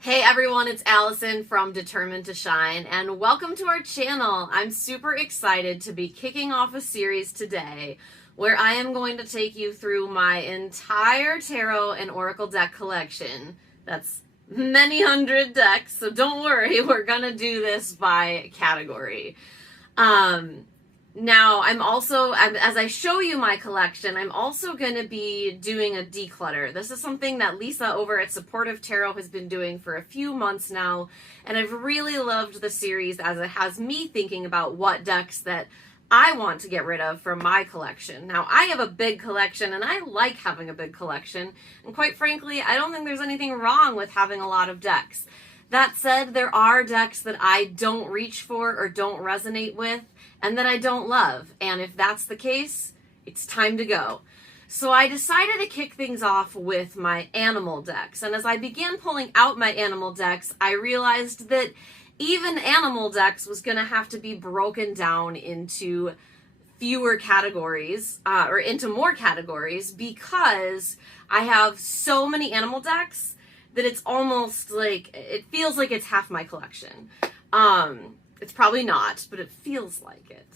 Hey everyone, it's Allyson from Determined to Shine, and welcome to our channel. I'm super excited to be kicking off a series today where I am going to take you through my entire tarot and oracle deck collection. That's many hundred decks, so don't worry, we're gonna do this by category. Now, as I show you my collection, I'm also going to be doing a declutter. This is something that Lisa over at Supportive Tarot has been doing for a few months now, and I've really loved the series as it has me thinking about what decks that I want to get rid of from my collection. Now, I have a big collection, and I like having a big collection, and quite frankly, I don't think there's anything wrong with having a lot of decks. That said, there are decks that I don't reach for or don't resonate with and that I don't love. And if that's the case, it's time to go. So I decided to kick things off with my animal decks. And as I began pulling out my animal decks, I realized that even animal decks was going to have to be broken down into fewer categories or into more categories because I have so many animal decks that it's almost like, it feels like it's half my collection. It's probably not, but it feels like it.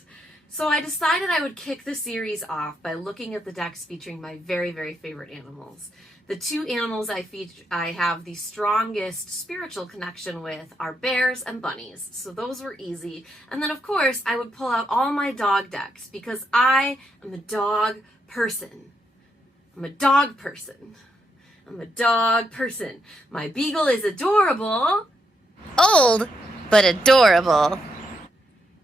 So I decided I would kick the series off by looking at the decks featuring my very, very favorite animals. The two animals I have the strongest spiritual connection with are bears and bunnies. So those were easy. And then of course I would pull out all my dog decks because I am a dog person. I'm a dog person. I'm a dog person. My beagle is adorable. Old, but adorable.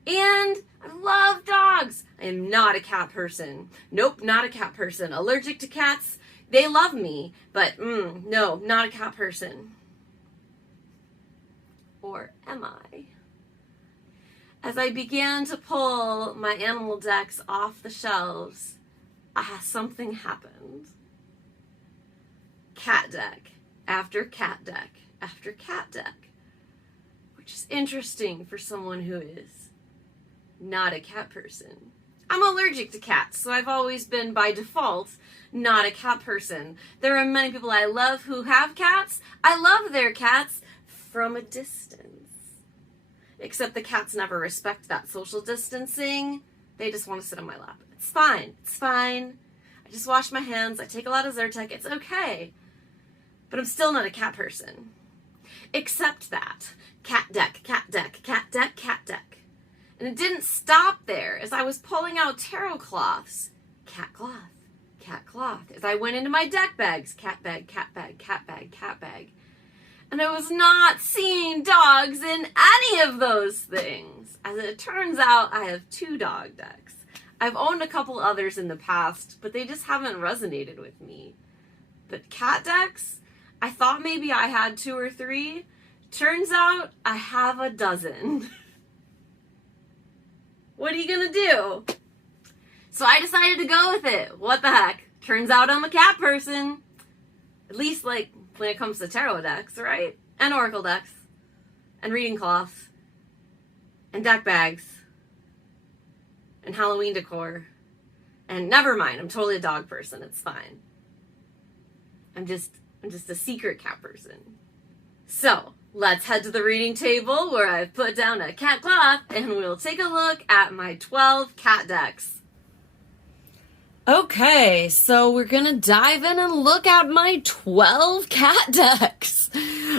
And I love dogs. I am not a cat person. Nope, not a cat person. Allergic to cats. They love me, but no, not a cat person. Or am I? As I began to pull my animal decks off the shelves, something happened. Cat deck after cat deck after cat deck, which is interesting for someone who is not a cat person. I'm allergic to cats, so I've always been by default not a cat person. There are many people I love who have cats. I love their cats from a distance. Except the cats never respect that social distancing. They just want to sit on my lap. It's fine. It's fine. I just wash my hands. I take a lot of Zyrtec. It's okay. But I'm still not a cat person. Except that. Cat deck, cat deck, cat deck, cat deck. And it didn't stop there. As I was pulling out tarot cloths, cat cloth, cat cloth. As I went into my deck bags, cat bag, cat bag, cat bag, cat bag. And I was not seeing dogs in any of those things. As it turns out, I have 2 dog decks. I've owned a couple others in the past, but they just haven't resonated with me. But cat decks? I thought maybe I had 2 or 3. Turns out I have a dozen. What are you gonna do? So I decided to go with it. What the heck? Turns out I'm a cat person. At least like when it comes to tarot decks, right? And oracle decks. And reading cloths. And deck bags. And Halloween decor. And never mind, I'm totally a dog person. It's fine. I'm just a secret cat person. So, let's head to the reading table where I've put down a cat cloth and we'll take a look at my 12 cat decks. Okay, so we're gonna dive in and look at my 12 cat decks.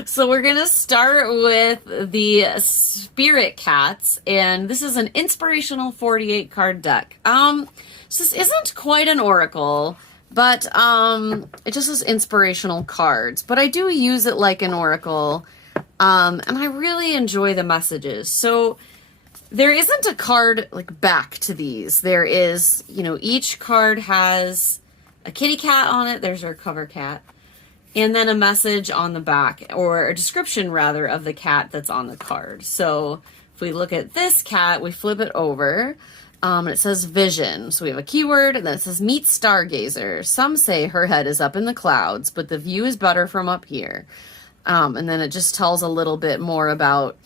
So we're gonna start with the Spirit Cats, and this is an inspirational 48 card deck. So this isn't quite an oracle, but it just is inspirational cards. But I do use it like an oracle, and I really enjoy the messages. So there isn't a card like back to these. There is, each card has a kitty cat on it. There's our cover cat. And then a message on the back, or a description rather, of the cat that's on the card. So if we look at this cat, we flip it over. And it says vision. So we have a keyword, and then it says meet stargazer. Some say her head is up in the clouds, but the view is better from up here. And then it just tells a little bit more about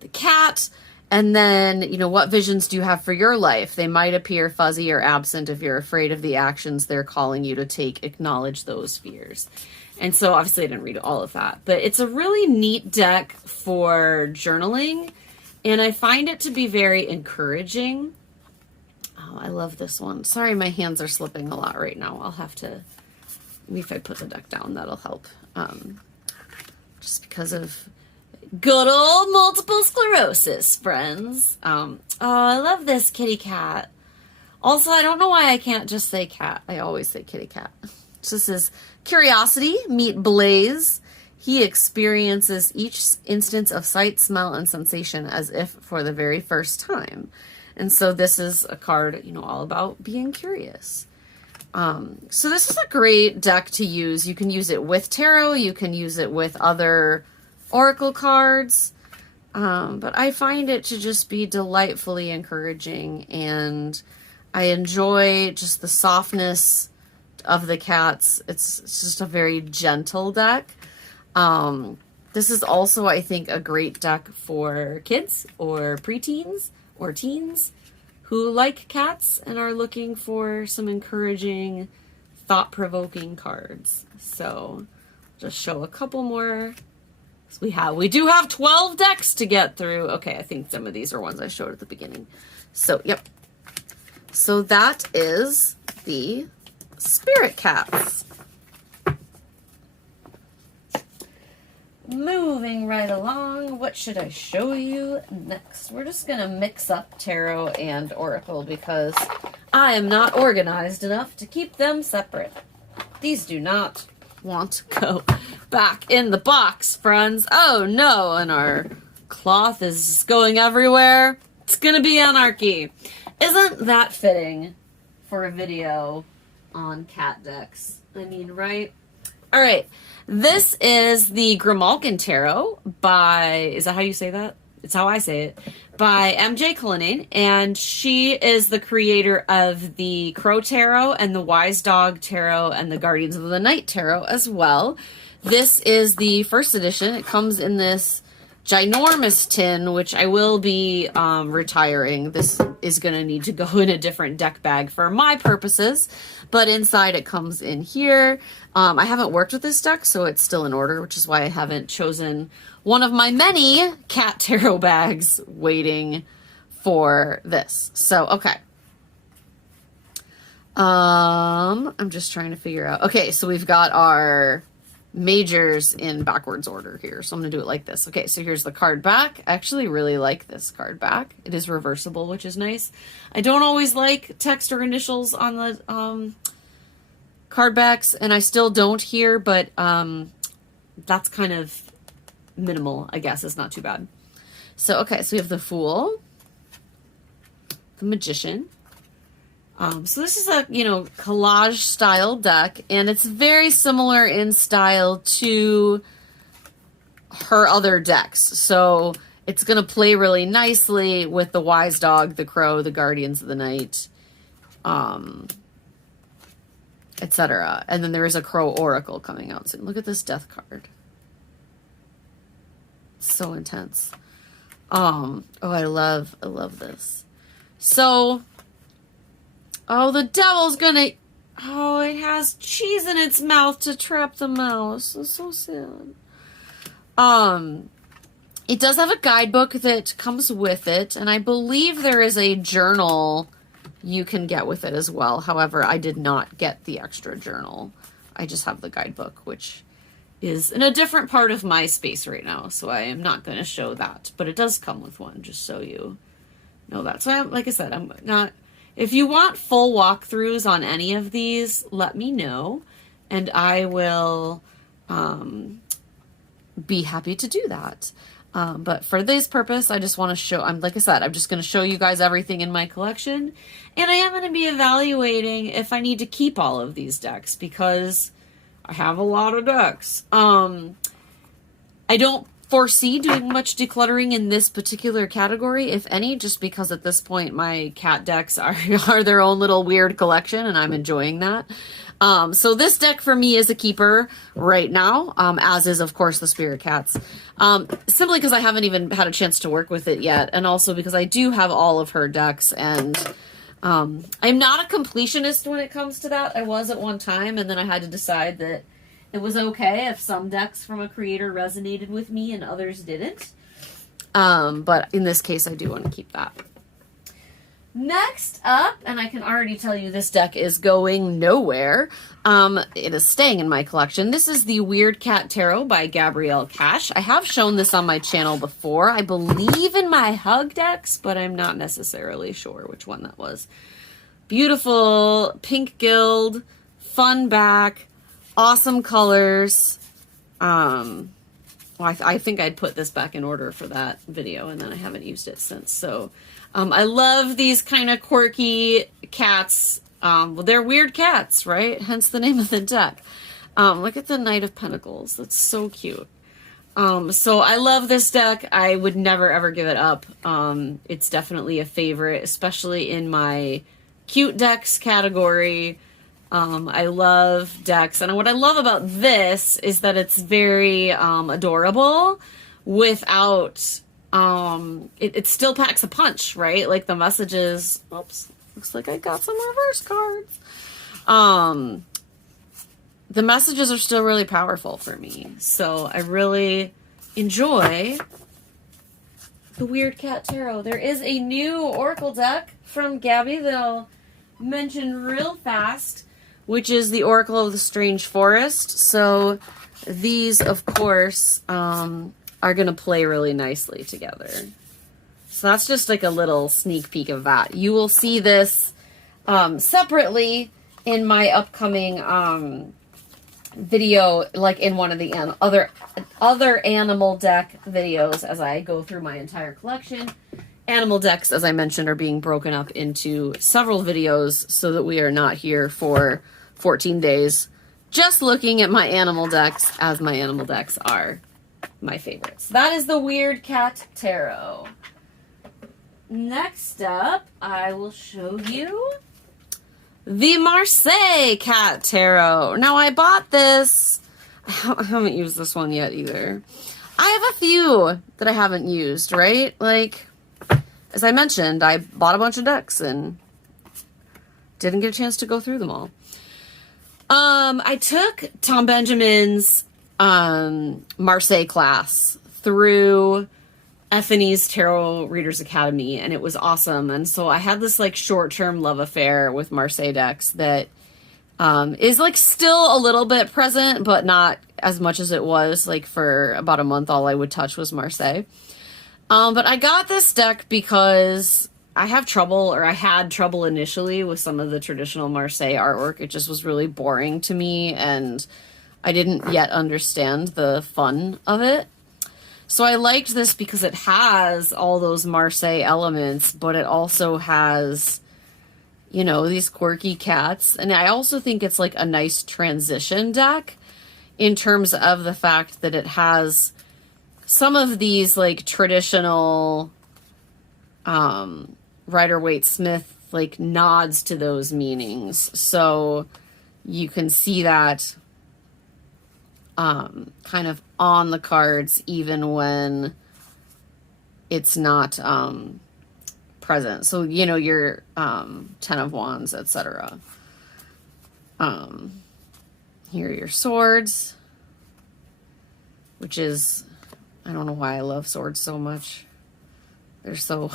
the cat. And then, what visions do you have for your life? They might appear fuzzy or absent. If you're afraid of the actions they're calling you to take, acknowledge those fears. And so obviously I didn't read all of that, but it's a really neat deck for journaling, and I find it to be very encouraging. Oh, I love this one. Sorry, my hands are slipping a lot right now. I'll have to, maybe if I put the deck down, that'll help. Just because of good old multiple sclerosis, friends. Oh, I love this kitty cat. Also, I don't know why I can't just say cat. I always say kitty cat. This is Curiosity, meet Blaze. He experiences each instance of sight, smell, and sensation as if for the very first time. And so this is a card, you know, all about being curious. So this is a great deck to use. You can use it with tarot. You can use it with other oracle cards. But I find it to just be delightfully encouraging, and I enjoy just the softness of the cats. It's just a very gentle deck. This is also, I think, a great deck for kids or preteens or teens who like cats and are looking for some encouraging, thought-provoking cards. So just show a couple more. We do have 12 decks to get through. Okay, I think some of these are ones I showed at the beginning. So, yep. So that is the Spirit Cats. Moving right along, what should I show you next? We're just going to mix up tarot and oracle because I am not organized enough to keep them separate. These do not want to go back in the box, friends. Oh no, and our cloth is going everywhere. It's going to be anarchy. Isn't that fitting for a video on cat decks? I mean, right? All right. This is the Grimalcantaro by, is that how you say that? It's how I say it. By MJ Cullinane, and she is the creator of the Crow Tarot and the Wise Dog Tarot and the Guardians of the Night Tarot as well. This is the first edition. It comes in this ginormous tin, which I will be retiring. This is going to need to go in a different deck bag for my purposes, but inside it comes in here. I haven't worked with this deck, so it's still in order, which is why I haven't chosen one of my many cat tarot bags waiting for this. So, okay. I'm just trying to figure out. Okay, so we've got our majors in backwards order here. So I'm going to do it like this. Okay, so here's the card back. I actually really like this card back. It is reversible, which is nice. I don't always like text or initials on the card backs, and I still don't here, but that's kind of minimal, I guess. It's not too bad. So, okay, so we have the Fool, the Magician. So this is a, collage style deck, and it's very similar in style to her other decks. So it's going to play really nicely with the Wise Dog, the Crow, the Guardians of the Night, etc. And then there is a Crow Oracle coming out soon. Look at this death card. It's so intense. I love this. So, the devil's gonna... Oh, it has cheese in its mouth to trap the mouse. It's so sad. It does have a guidebook that comes with it, and I believe there is a journal you can get with it as well. However, I did not get the extra journal. I just have the guidebook, which is in a different part of my space right now, so I am not going to show that. But it does come with one, just so you know that. So, like I said, I'm not... If you want full walkthroughs on any of these, let me know, and I will be happy to do that. But for this purpose, I just want to show, like I said, I'm just going to show you guys everything in my collection, and I am going to be evaluating if I need to keep all of these decks, because I have a lot of decks. I don't foresee doing much decluttering in this particular category, if any, just because at this point my cat decks are their own little weird collection, and I'm enjoying that. So this deck for me is a keeper right now, as is, of course, the Spirit Cats. Simply because I haven't even had a chance to work with it yet, and also because I do have all of her decks, and I'm not a completionist when it comes to that. I was at one time, and then I had to decide that It was okay if some decks from a creator resonated with me and others didn't. But in this case, I do want to keep that. Next up, and I can already tell you this deck is going nowhere. It is staying in my collection. This is the Weird Cat Tarot by Gabrielle Cash. I have shown this on my channel before. I believe in my Hug decks, but I'm not necessarily sure which one that was. Beautiful pink gild, fun back, awesome colors. Well, I think I'd put this back in order for that video, and then I haven't used it since. So I love these kind of quirky cats. Well, they're weird cats, right? Hence the name of the deck. Look at the Knight of Pentacles. That's so cute. So I love this deck. I would never, ever give it up. It's definitely a favorite, especially in my cute decks category. I love decks. And what I love about this is that it's very adorable without... it still packs a punch, right? Like the messages, oops, looks like I got some reverse cards. The messages are still really powerful for me. So I really enjoy the Weird Cat Tarot. There is a new Oracle deck from Gabby that I'll mention real fast, which is the Oracle of the Strange Forest. So these, of course, are going to play really nicely together. So that's just like a little sneak peek of that. You will see this separately in my upcoming video, like in one of the other animal deck videos as I go through my entire collection. Animal decks, as I mentioned, are being broken up into several videos so that we are not here for 14 days just looking at my animal decks, as my animal decks are my favorites. That is the Weird Cat Tarot. Next up, I will show you the Marseille Cat Tarot. Now, I bought this. I haven't used this one yet either. I have a few that I haven't used, right? Like, as I mentioned, I bought a bunch of decks and didn't get a chance to go through them all. I took Tom Benjamin's Marseille class through Ethany's Tarot Readers Academy, and it was awesome. And so I had this like short-term love affair with Marseille decks that is like still a little bit present, but not as much as it was. Like for about a month, all I would touch was Marseille. But I got this deck because I have trouble, or I had trouble initially with some of the traditional Marseille artwork. It just was really boring to me, and I didn't yet understand the fun of it. So I liked this because it has all those Marseille elements, but it also has, you know, these quirky cats. And I also think it's like a nice transition deck in terms of the fact that it has some of these like traditional Rider-Waite-Smith like nods to those meanings. So you can see that kind of on the cards even when it's not present. So, you know, your Ten of Wands, etc. Here are your swords, which is, I don't know why I love swords so much. They're so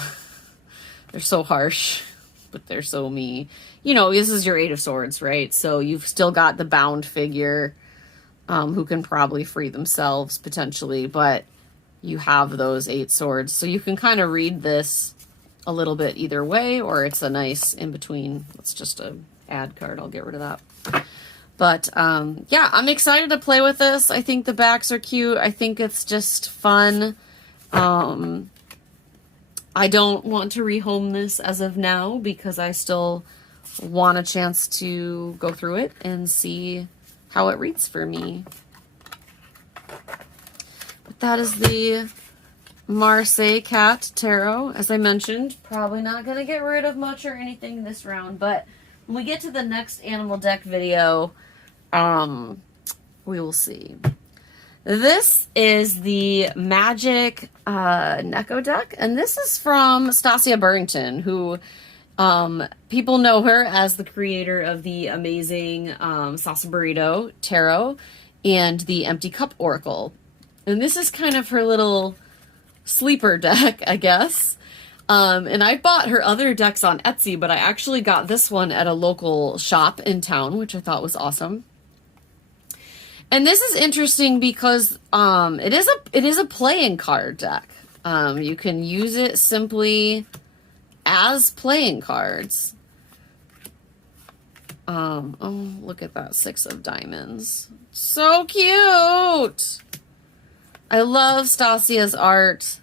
harsh, but they're so me. You know, this is your Eight of Swords, right? So you've still got the bound figure who can probably free themselves potentially, but you have those 8 swords. So you can kind of read this a little bit either way, or it's a nice in-between. It's just a ad card. I'll get rid of that. But yeah, I'm excited to play with this. I think the backs are cute. I think it's just fun. I don't want to rehome this as of now because I still want a chance to go through it and see how it reads for me. But that is the Marseille Cat Tarot. As I mentioned, probably not going to get rid of much or anything this round, but when we get to the next animal deck video, we will see. This is the Magic Neko deck, and this is from Stasia Burrington, who people know her as the creator of the amazing Salsa Burrito Tarot and the Empty Cup Oracle. And this is kind of her little sleeper deck, I guess. And I bought her other decks on Etsy, but I actually got this one at a local shop in town, which I thought was awesome. And this is interesting because it is a playing card deck. You can use it simply as playing cards. Oh, look at that 6 of diamonds. So cute! I love Stasia's art.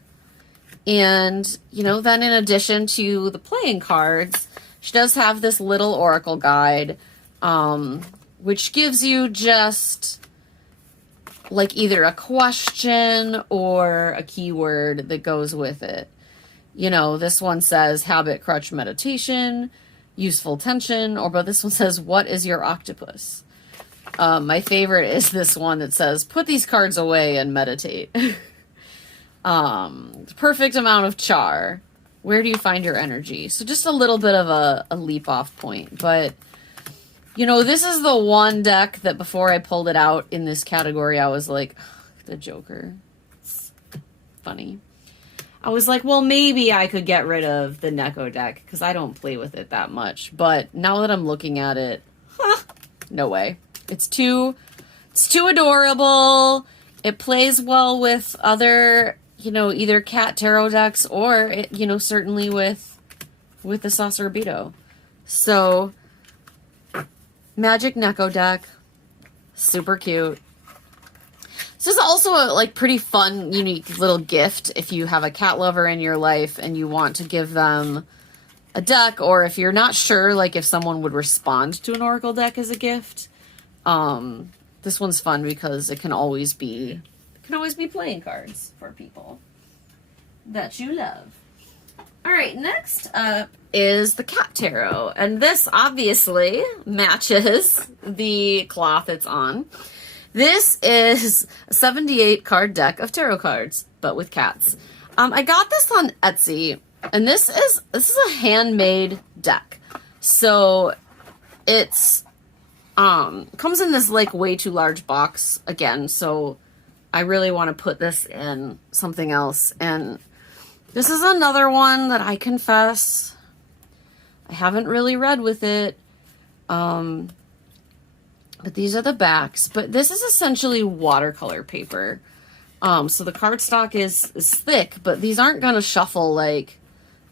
And, you know, then in addition to the playing cards, she does have this little oracle guide, which gives you just like either a question or a keyword that goes with it. You know, this one says habit, crutch, meditation, useful tension, but this one says, what is your octopus? My favorite is this one that says, put these cards away and meditate. Perfect amount of char. Where do you find your energy? So just a little bit of a leap off point. But, you know, this is the one deck that before I pulled it out in this category, I was like, the Joker. It's funny. I was like, well, maybe I could get rid of the Neko deck because I don't play with it that much. But now that I'm looking at it, no way. It's too adorable. It plays well with other, you know, either cat tarot decks or, it, you know, certainly with the Saucerobito. So, Magic Neko deck. Super cute. This is also a like pretty fun, unique little gift if you have a cat lover in your life and you want to give them a deck, or if you're not sure, like if someone would respond to an oracle deck as a gift. This one's fun because it can always be playing cards for people that you love. All right, next up is the Cat Tarot, and this obviously matches the cloth it's on. This is a 78 card deck of tarot cards, but with cats. I got this on Etsy, and this is a handmade deck. So it's comes in this like way too large box again, so I really want to put this in something else. And this is another one that I confess I haven't really read with it. But these are the backs. But this is essentially watercolor paper. So the cardstock is thick, but these aren't going to shuffle like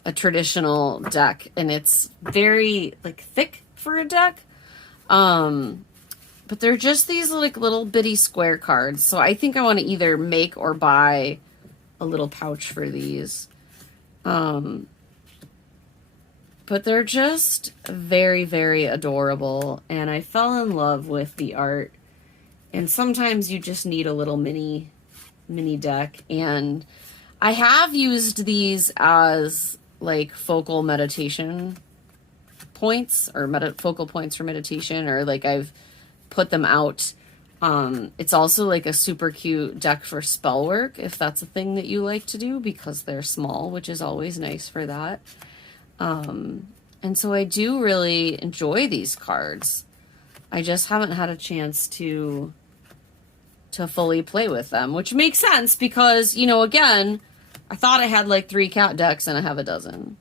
a traditional deck. And it's very like thick for a deck. But they're just these like little bitty square cards. So I think I want to either make or buy a little pouch for these. But they're just very, very adorable. And I fell in love with the art. And sometimes you just need a little mini deck. And I have used these as like focal meditation points or focal points for meditation, or like I've put them out. It's also like a super cute deck for spell work if that's a thing that you like to do, because they're small, which is always nice for that. And so I do really enjoy these cards. I just haven't had a chance to fully play with them, which makes sense because, you know, again, I thought I had like 3 cat decks and I have a dozen.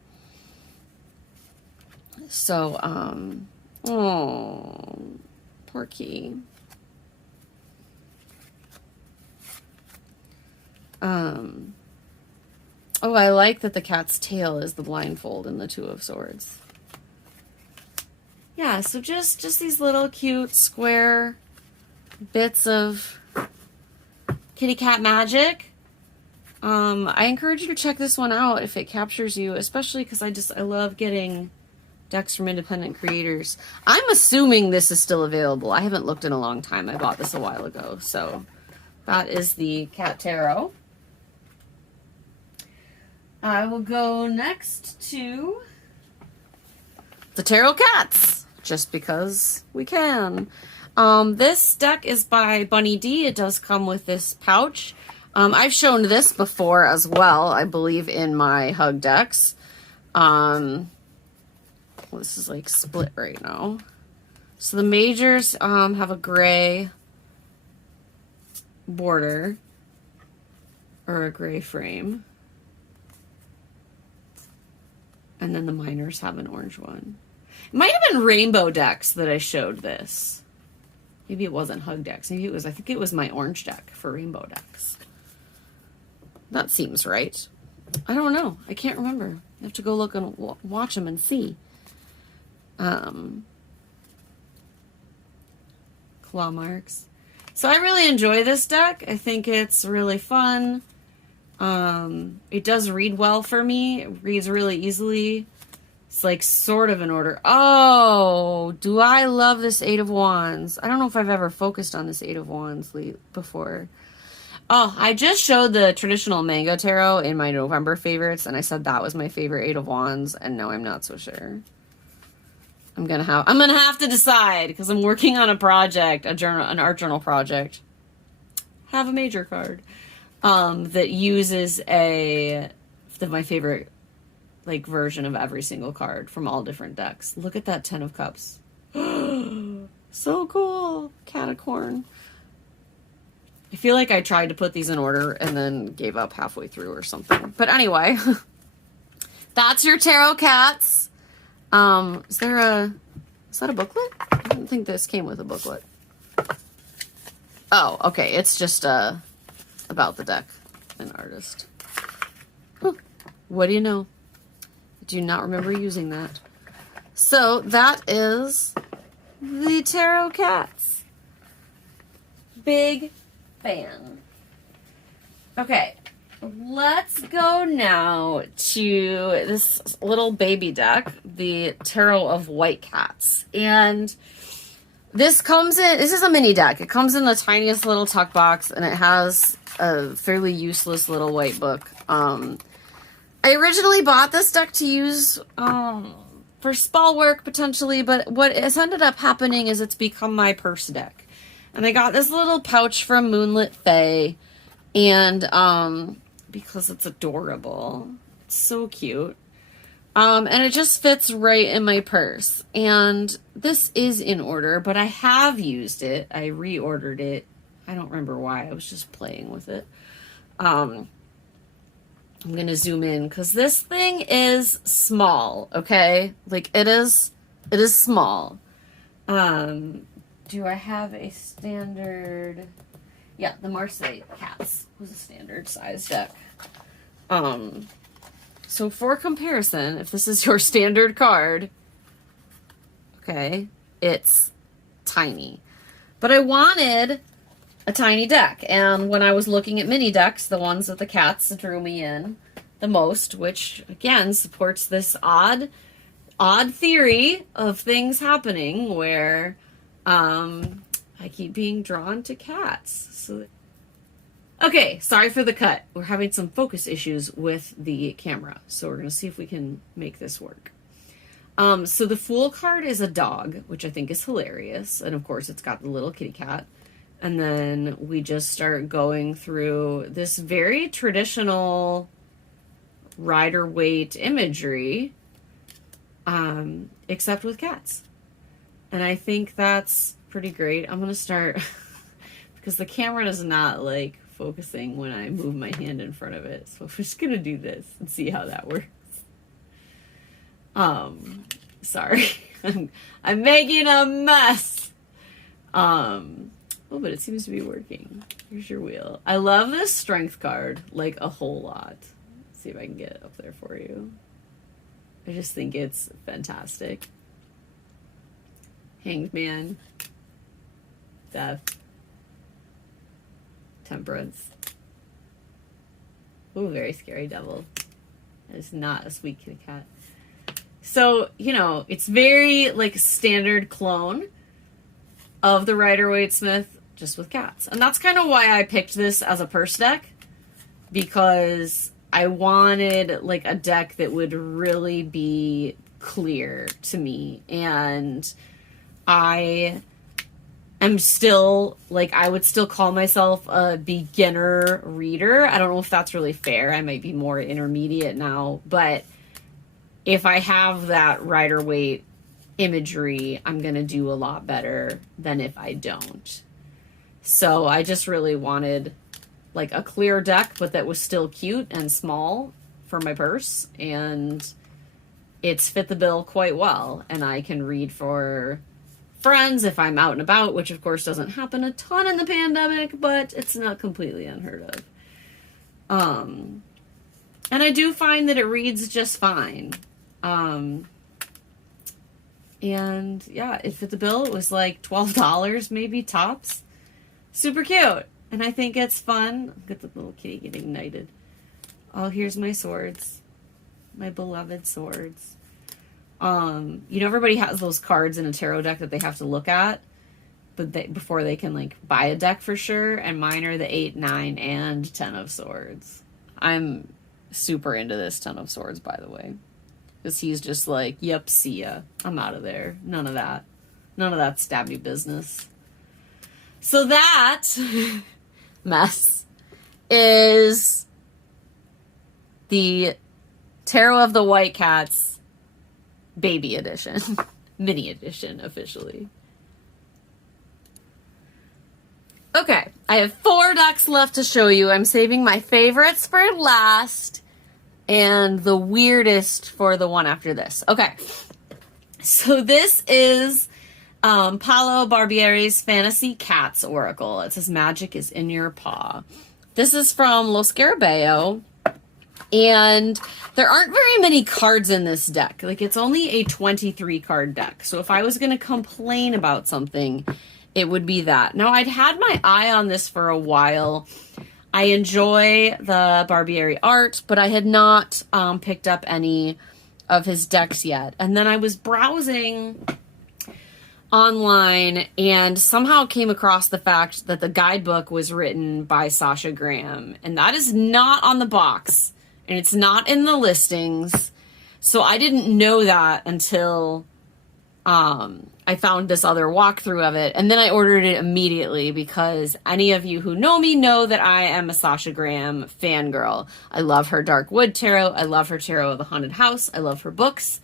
So, oh, poor Key. Oh, I like that the cat's tail is the blindfold in the 2 of Swords. Yeah, so just these little cute square bits of kitty cat magic. I encourage you to check this one out if it captures you, especially because I love getting decks from independent creators. I'm assuming this is still available. I haven't looked in a long time. I bought this a while ago. So that is the Cat Tarot. I will go next to the Tarot Cats, just because we can. This deck is by Bunny D. It does come with this pouch. I've shown this before as well, I believe, in my hug decks. This is like split right now. So the majors have a gray border or a gray frame. And then the minors have an orange one. It might have been rainbow decks that I showed this. Maybe it wasn't hug decks. Maybe it was, I think it was my orange deck for rainbow decks. That seems right. I don't know. I can't remember. I have to go look and watch them and see. Claw marks. So I really enjoy this deck. I think it's really fun. It does read well for me. It reads really easily. It's like sort of in order. Oh, do I love this Eight of Wands? I don't know if I've ever focused on this Eight of Wands before. Oh, I just showed the traditional Mango Tarot in my November favorites, and I said that was my favorite Eight of Wands, and now I'm not so sure. I'm gonna have to decide because I'm working on a project, an art journal project. Have a major card that uses my favorite like version of every single card from all different decks. Look at that 10 of Cups. So cool. Catacorn. I feel like I tried to put these in order and then gave up halfway through or something. But anyway, that's your tarot cats. Is that a booklet? I didn't think this came with a booklet. Oh, okay. It's just about the deck and artist. Huh. What do you know? I do not remember using that. So that is the tarot cats. Big fan. Okay, let's go now to this little baby deck, the Tarot of White Cats. And this is a mini deck. It comes in the tiniest little tuck box, and it has a fairly useless little white book. I originally bought this deck to use for spell work, potentially, but what has ended up happening is it's become my purse deck. And I got this little pouch from Moonlit Fae, and because it's adorable. It's so cute. And it just fits right in my purse. And this is in order, but I have used it. I reordered it. I don't remember why. I was just playing with it. I'm going to zoom in because this thing is small, okay? Like, it is small. Do I have a standard? Yeah, the Marseille Cats was a standard size deck. So for comparison, if this is your standard card, okay, it's tiny. But I wanted a tiny deck, and when I was looking at mini decks, the ones with the cats drew me in the most, which again supports this odd theory of things happening where I keep being drawn to cats. So, okay, sorry for the cut. We're having some focus issues with the camera, so we're gonna see if we can make this work. So the Fool card is a dog, which I think is hilarious, and of course it's got the little kitty cat. And then we just start going through this very traditional Rider-Waite imagery, except with cats. And I think that's pretty great. I'm going to start, because the camera is not like focusing when I move my hand in front of it. So I'm just going to do this and see how that works. Sorry. I'm making a mess. Oh, but it seems to be working. Here's your wheel. I love this strength card, like a whole lot. Let's see if I can get it up there for you. I just think it's fantastic. Hanged Man. Death. Temperance. Ooh, very scary devil. That is not a sweet kitty cat. So, you know, it's very, like, standard clone of the Rider-Waite-Smith, just with cats. And that's kind of why I picked this as a purse deck, because I wanted like a deck that would really be clear to me. And I am still, like, I would still call myself a beginner reader. I don't know if that's really fair. I might be more intermediate now, but if I have that Rider-Waite imagery, I'm going to do a lot better than if I don't. So I just really wanted like a clear deck, but that was still cute and small for my purse. And it's fit the bill quite well. And I can read for friends if I'm out and about, which of course doesn't happen a ton in the pandemic, but it's not completely unheard of. And I do find that it reads just fine. And yeah, it fit the bill. It was like $12 maybe tops. Super cute. And I think it's fun. Look at the little kitty getting ignited. Oh, here's my swords. My beloved swords. Everybody has those cards in a tarot deck that they have to look at before they can like buy a deck for sure. And mine are the 8, 9, and 10 of swords. I'm super into this 10 of swords, by the way. Because he's just like, yep, see ya. I'm out of there. None of that. None of that stabby business. So that mess is the Tarot of the White Cats baby edition. Mini edition, officially. Okay, I have 4 decks left to show you. I'm saving my favorites for last and the weirdest for the one after this. Okay, so this is Paolo Barbieri's Fantasy Cats Oracle. It says magic is in your paw. This is from Lo Scarabeo, and there aren't very many cards in this deck. Like, it's only a 23 card deck. So if I was going to complain about something, it would be that. Now, I'd had my eye on this for a while. I enjoy the Barbieri art, but I had not picked up any of his decks yet. And then I was browsing online and somehow came across the fact that the guidebook was written by Sasha Graham. And that is not on the box. And it's not in the listings. So I didn't know that until I found this other walkthrough of it. And then I ordered it immediately because any of you who know me know that I am a Sasha Graham fangirl. I love her Dark Wood Tarot. I love her Tarot of the Haunted House. I love her books.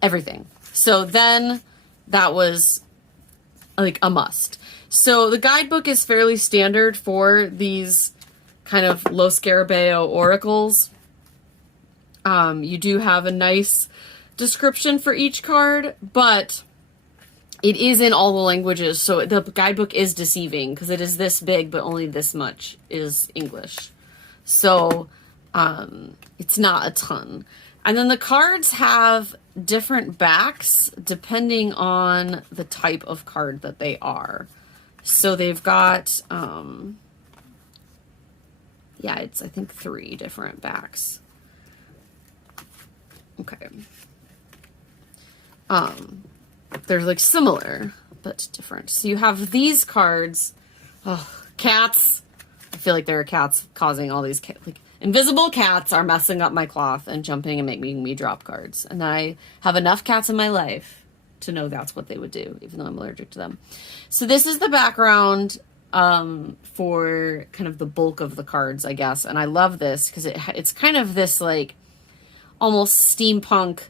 Everything. So then that was like a must. So the guidebook is fairly standard for these kind of Lo Scarabeo oracles. You do have a nice description for each card, but it is in all the languages, so the guidebook is deceiving because it is this big, but only this much is English. So it's not a ton. And then the cards have different backs depending on the type of card that they are. So they've got, it's I think 3 different backs. Okay. They're like similar, but different. So you have these cards. Oh, cats. I feel like there are cats causing all these, like, invisible cats are messing up my cloth and jumping and making me drop cards. And I have enough cats in my life to know that's what they would do, even though I'm allergic to them. So this is the background for kind of the bulk of the cards, I guess. And I love this because it's kind of this like almost steampunk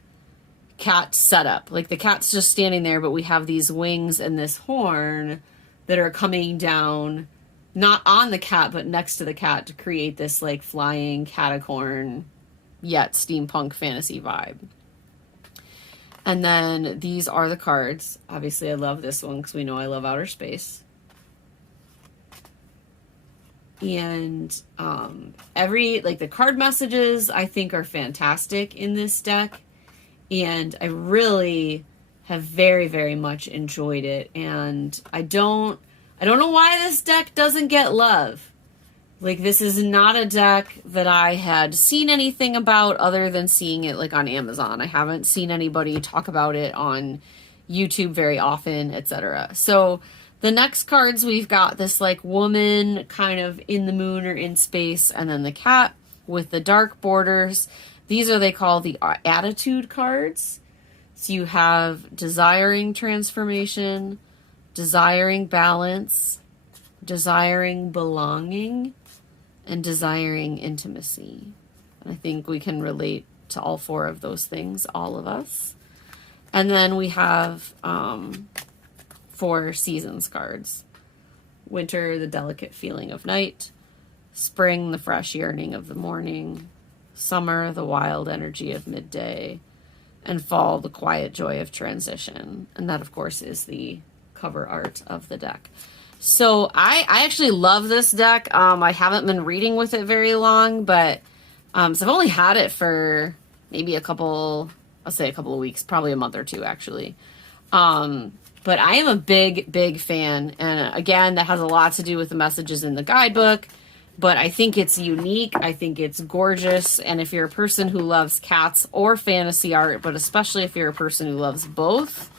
cat setup. Like the cat's just standing there, but we have these wings and this horn that are coming down, not on the cat, but next to the cat to create this like flying catacorn, yet steampunk fantasy vibe. And then these are the cards. Obviously, I love this one because we know I love outer space. And the card messages I think are fantastic in this deck. And I really have very, very much enjoyed it. And I don't know why this deck doesn't get love. Like, this is not a deck that I had seen anything about other than seeing it like on Amazon. I haven't seen anybody talk about it on YouTube very often, etc. So the next cards, we've got this like woman kind of in the moon or in space, and then the cat with the dark borders. These are, they call the attitude cards. So you have desiring transformation, desiring balance, desiring belonging, and desiring intimacy. And I think we can relate to all 4 of those things, all of us. And then we have 4 seasons cards, Winter, the delicate feeling of night. Spring, the fresh yearning of the morning. Summer, the wild energy of midday. And fall, the quiet joy of transition. And that, of course, is the cover art of the deck. So I actually love this deck. I haven't been reading with it very long, but so I've only had it for maybe a couple of weeks, probably a month or two, actually. But I am a big fan. And again, that has a lot to do with the messages in the guidebook. But I think it's unique. I think it's gorgeous. And if you're a person who loves cats or fantasy art, but especially if you're a person who loves both,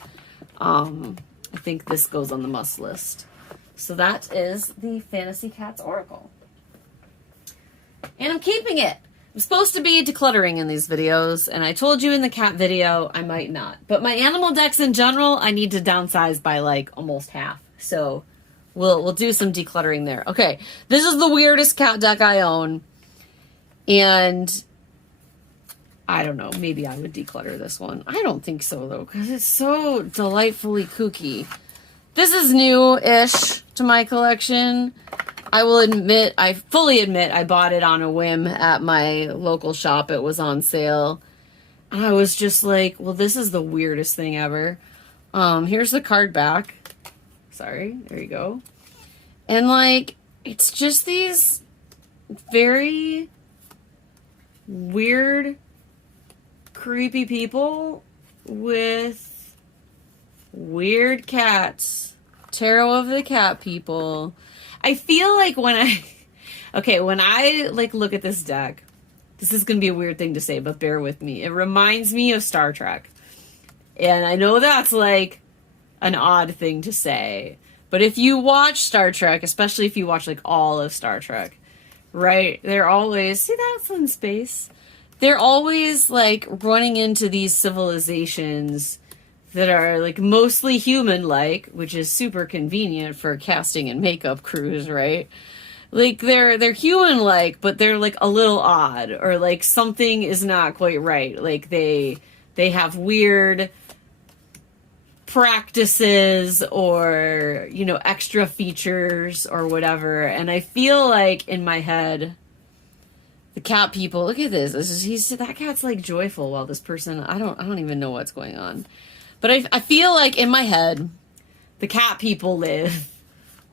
I think this goes on the must list. So that is the Fantasy Cats Oracle. And I'm keeping it. I'm supposed to be decluttering in these videos, and I told you in the cat video I might not. But my animal decks in general, I need to downsize by like almost half. So we'll do some decluttering there. Okay, this is the weirdest cat deck I own. And I don't know, maybe I would declutter this one. I don't think so though, because it's so delightfully kooky. This is new-ish to my collection. I fully admit I bought it on a whim at my local shop. It was on sale. And I was just like, well, this is the weirdest thing ever. Here's the card back. Sorry, there you go. And like, it's just these very weird, creepy people with weird cats. Tarot of the Cat people. I feel like when I like look at this deck, this is going to be a weird thing to say, but bear with me. It reminds me of Star Trek. And I know that's like an odd thing to say, but if you watch Star Trek, especially if you watch like all of Star Trek, right? They're always, see that's in space. They're always like running into these civilizations that are like mostly human-like, which is super convenient for casting and makeup crews, right? Like they're human-like, but they're like a little odd, or like something is not quite right. Like they have weird practices or, you know, extra features or whatever. And I feel like in my head, the cat people, look at this. That cat's like joyful while this person, I don't even know what's going on. But I feel like in my head, the cat people live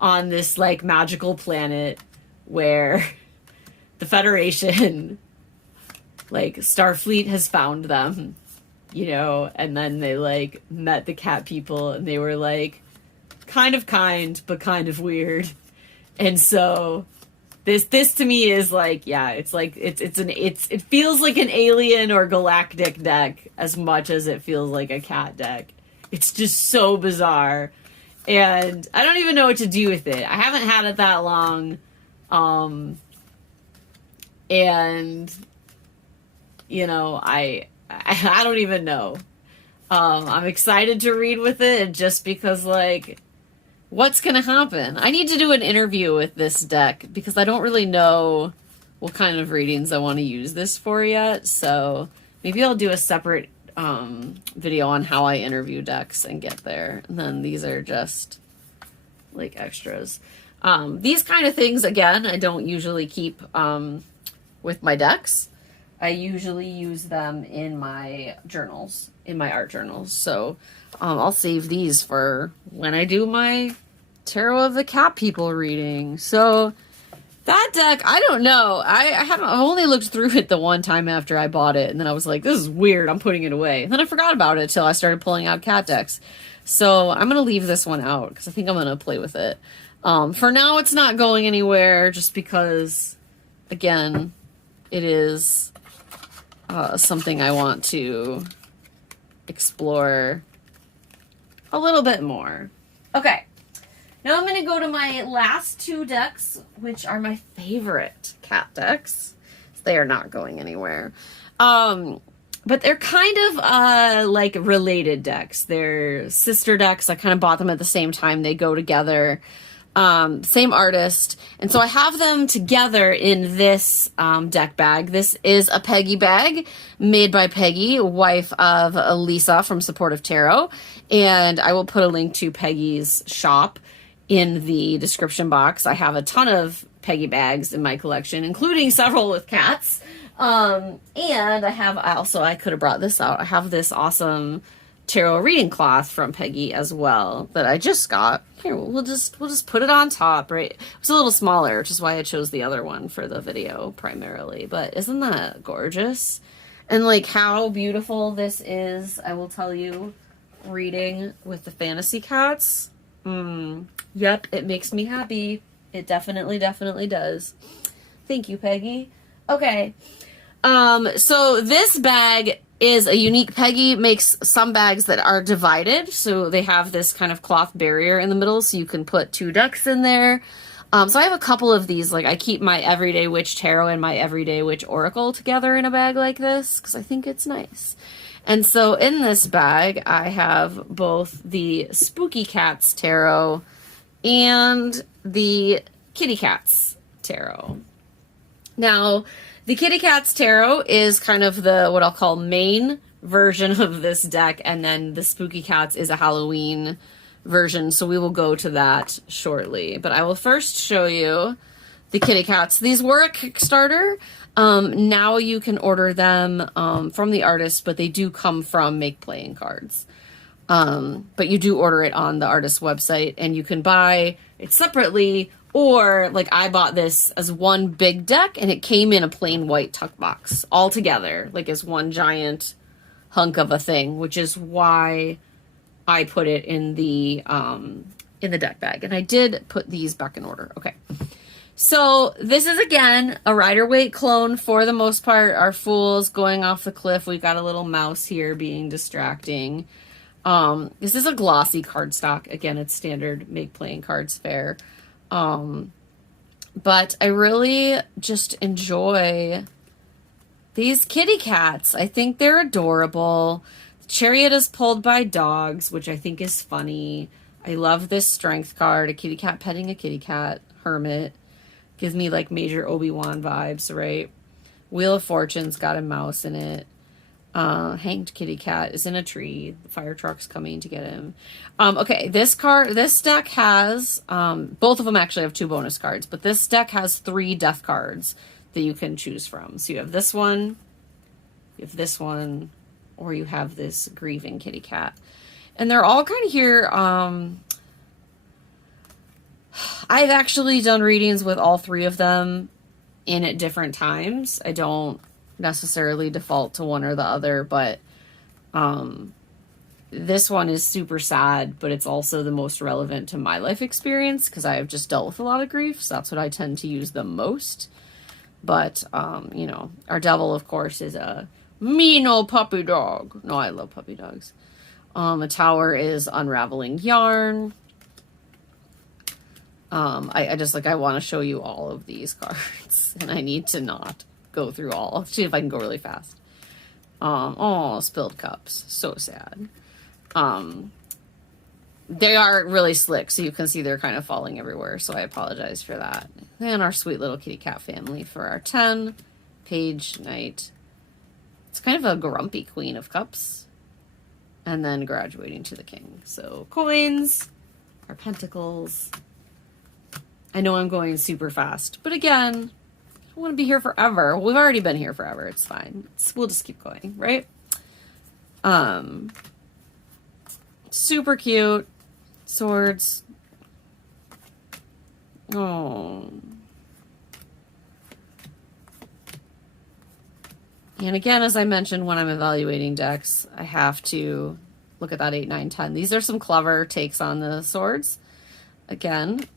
on this like magical planet where the Federation, like Starfleet has found them, you know, and then they like met the cat people and they were like kind of kind, but kind of weird. And so this to me is like, yeah, it's like, it feels like an alien or galactic deck as much as it feels like a cat deck. It's just so bizarre. And I don't even know what to do with it. I haven't had it that long. And you know, I don't even know. I'm excited to read with it just because like, what's going to happen? I need to do an interview with this deck because I don't really know what kind of readings I want to use this for yet. So maybe I'll do a separate video on how I interview decks and get there. And then these are just like extras. These kind of things, again, I don't usually keep with my decks. I usually use them in my journals, in my art journals. So I'll save these for when I do my Tarot of the Cat people reading. So that deck, I don't know. I've only looked through it the one time after I bought it, and then I was like, this is weird, I'm putting it away. And then I forgot about it till I started pulling out cat decks. So I'm going to leave this one out because I think I'm going to play with it. For now, it's not going anywhere just because, again, it is something I want to explore a little bit more. Okay, now I'm going to go to my last two decks, which are my favorite cat decks. They are not going anywhere. But they're kind of like related decks. They're sister decks. I kind of bought them at the same time. They go together. Same artist. And so I have them together in this deck bag. This is a Peggy bag made by Peggy, wife of Lisa from Supportive Tarot. And I will put a link to Peggy's shop in the description box. I have a ton of Peggy bags in my collection, including several with cats. And I could have brought this out. I have this awesome tarot reading cloth from Peggy as well that I just got. Here, we'll just put it on top, right? It's a little smaller, which is why I chose the other one for the video primarily. But isn't that gorgeous? And like how beautiful this is, I will tell you, reading with the fantasy cats. Yep, it makes me happy. It definitely does. Thank you, Peggy. Okay. So this bag is a unique. Peggy makes some bags that are divided, so they have this kind of cloth barrier in the middle, so you can put 2 decks in there. So I have a couple of these. Like I keep my Everyday Witch Tarot and my Everyday Witch Oracle together in a bag like this because I think it's nice. And so in this bag, I have both the Spooky Cats Tarot and the Kitty Cats Tarot. Now, the Kitty Cats Tarot is kind of the, what I'll call main version of this deck, and then the Spooky Cats is a Halloween version, so we will go to that shortly. But I will first show you the Kitty Cats. These were a Kickstarter. Now you can order them from the artist, but they do come from Make Playing Cards. But you do order it on the artist's website, and you can buy it separately, or like I bought this as one big deck, and it came in a plain white tuck box all together, like as one giant hunk of a thing, which is why I put it in the deck bag. And I did put these back in order. Okay. So this is, again, a Rider-Waite clone for the most part. Our Fool's going off the cliff. We've got a little mouse here being distracting. This is a glossy cardstock. Again, it's standard Make Playing Cards fare. But I really just enjoy these kitty cats. I think they're adorable. The chariot is pulled by dogs, which I think is funny. I love this strength card. A kitty cat petting a kitty cat. Hermit. Gives me like major Obi-Wan vibes, right? Wheel of Fortune's got a mouse in it. Hanged kitty cat is in a tree. The fire truck's coming to get him. Okay, this deck has, both of them actually have 2 bonus cards, but this deck has 3 death cards that you can choose from. So you have this one, you have this one, or you have this grieving kitty cat. And they're all kind of here. I've actually done readings with all 3 of them in at different times. I don't necessarily default to one or the other, but this one is super sad, but it's also the most relevant to my life experience because I have just dealt with a lot of grief, so that's what I tend to use the most. But you know, our devil, of course, is a mean old puppy dog. No, I love puppy dogs. A tower is unraveling yarn. I just like, I want to show you all of these cards, and I need to not go through all. See if I can go really fast. Oh, spilled cups. So sad. They are really slick, so you can see they're kind of falling everywhere, so I apologize for that. And our sweet little kitty cat family for our 10 page night. It's kind of a grumpy Queen of Cups. And then graduating to the King. So coins, our pentacles. I know I'm going super fast, but again, I want to be here forever. We've already been here forever. It's fine. We'll just keep going, right? Super cute. Swords. Oh. And again, as I mentioned, when I'm evaluating decks, I have to look at that 8, 9, 10. These are some clever takes on the swords. Again,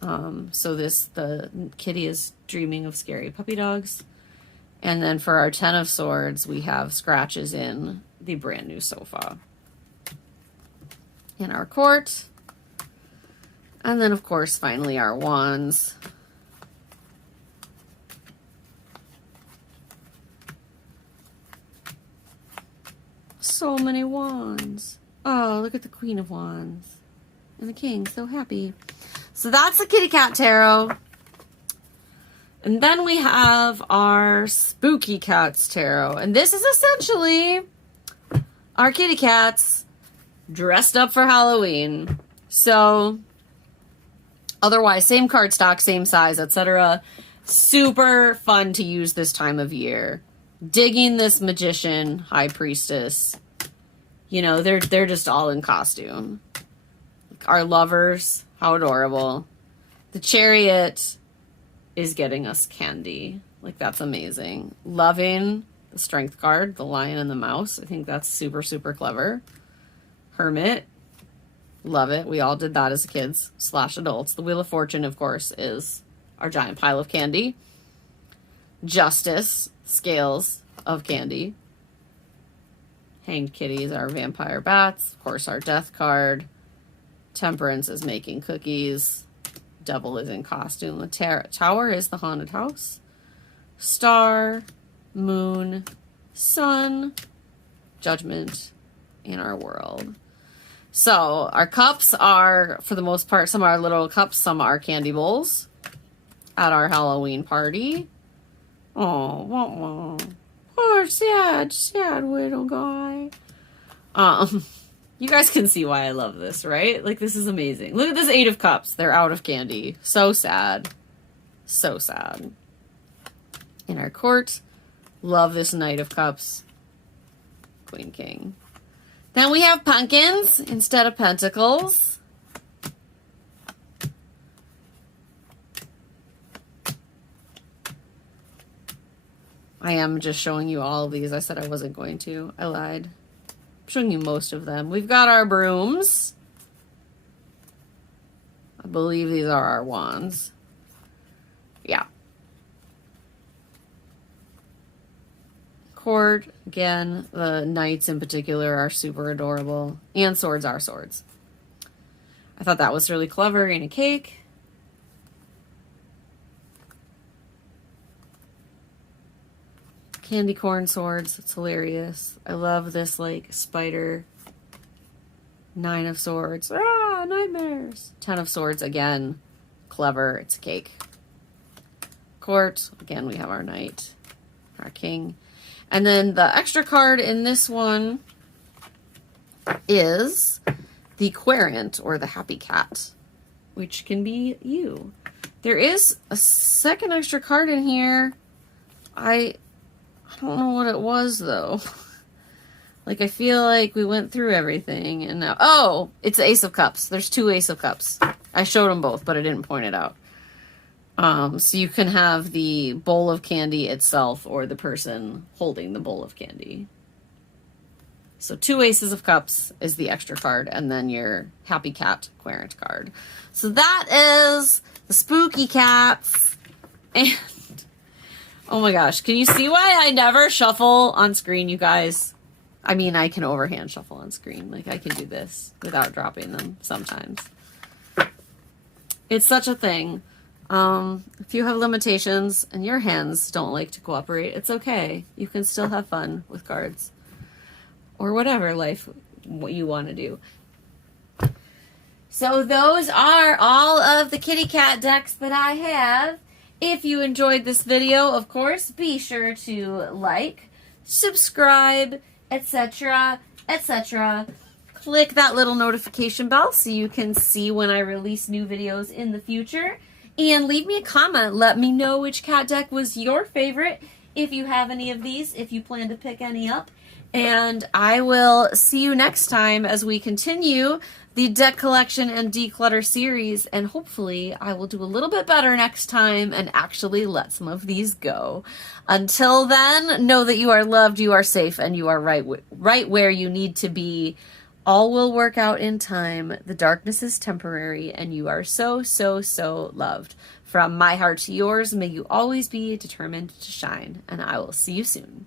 so the kitty is dreaming of scary puppy dogs. And then for our 10 of swords, we have scratches in the brand new sofa. In our court. And then, of course, finally our wands. So many wands. Oh, look at the Queen of Wands. And the King, so happy. So that's the Kitty Cat Tarot. And then we have our Spooky Cats Tarot. And this is essentially our kitty cats dressed up for Halloween. So Otherwise, same cardstock, same size, etc. Super fun to use this time of year. Digging this magician, high priestess. You know, they're just all in costume. Our lovers, how adorable. The chariot is getting us candy. Like, that's amazing. Loving the strength card, the lion and the mouse. I think that's super, super clever. Hermit. Love it. We all did that as kids / adults. The Wheel of Fortune, of course, is our giant pile of candy. Justice, scales of candy. Hanged kitties, our vampire bats. Of course, our death card. Temperance is making cookies. Devil is in costume. The tower is the haunted house. Star, moon, sun, judgment, in our world. So our cups are, for the most part, some are little cups, some are candy bowls at our Halloween party. Oh, wah, wah. Poor sad little guy. You guys can see why I love this, right? Like, this is amazing. Look at this 8 of cups. They're out of candy. So sad. So sad. In our court, love this Knight of Cups. Queen, King. Then we have pumpkins instead of pentacles. I am just showing you all of these. I said I wasn't going to. I lied. I'm showing you most of them. We've got our brooms. I believe these are our wands. Yeah. Court, again, the knights in particular are super adorable. And swords are swords. I thought that was really clever in a cake. Candy corn swords, it's hilarious. I love this, like, spider. 9 of swords. Ah, nightmares. 10 of swords, again, clever. It's a cake. Court, again, we have our knight, our king. And then the extra card in this one is the Querent, or the Happy Cat, which can be you. There is a second extra card in here. I don't know what it was, though. Like, I feel like we went through everything, and now... Oh! It's the Ace of Cups. There's 2 Ace of Cups. I showed them both, but I didn't point it out. So you can have the bowl of candy itself or the person holding the bowl of candy. So 2 Aces of Cups is the extra card, and then your Happy Cat Querent card. So that is the spooky cats. And oh my gosh, can you see why I never shuffle on screen, you guys? I mean, I can overhand shuffle on screen. Like, I can do this without dropping them sometimes. It's such a thing. If you have limitations and your hands don't like to cooperate, it's okay. You can still have fun with cards. Or whatever what you want to do. So those are all of the kitty cat decks that I have. If you enjoyed this video, of course, be sure to like, subscribe, etc., etc. Click that little notification bell so you can see when I release new videos in the future. And leave me a comment. Let me know which cat deck was your favorite, if you have any of these, if you plan to pick any up. And I will see you next time as we continue the deck collection and declutter series. And hopefully I will do a little bit better next time and actually let some of these go. Until then, know that you are loved, you are safe, and you are right where you need to be. All will work out in time. The darkness is temporary, and you are so, so, so loved. From my heart to yours, may you always be determined to shine, and I will see you soon.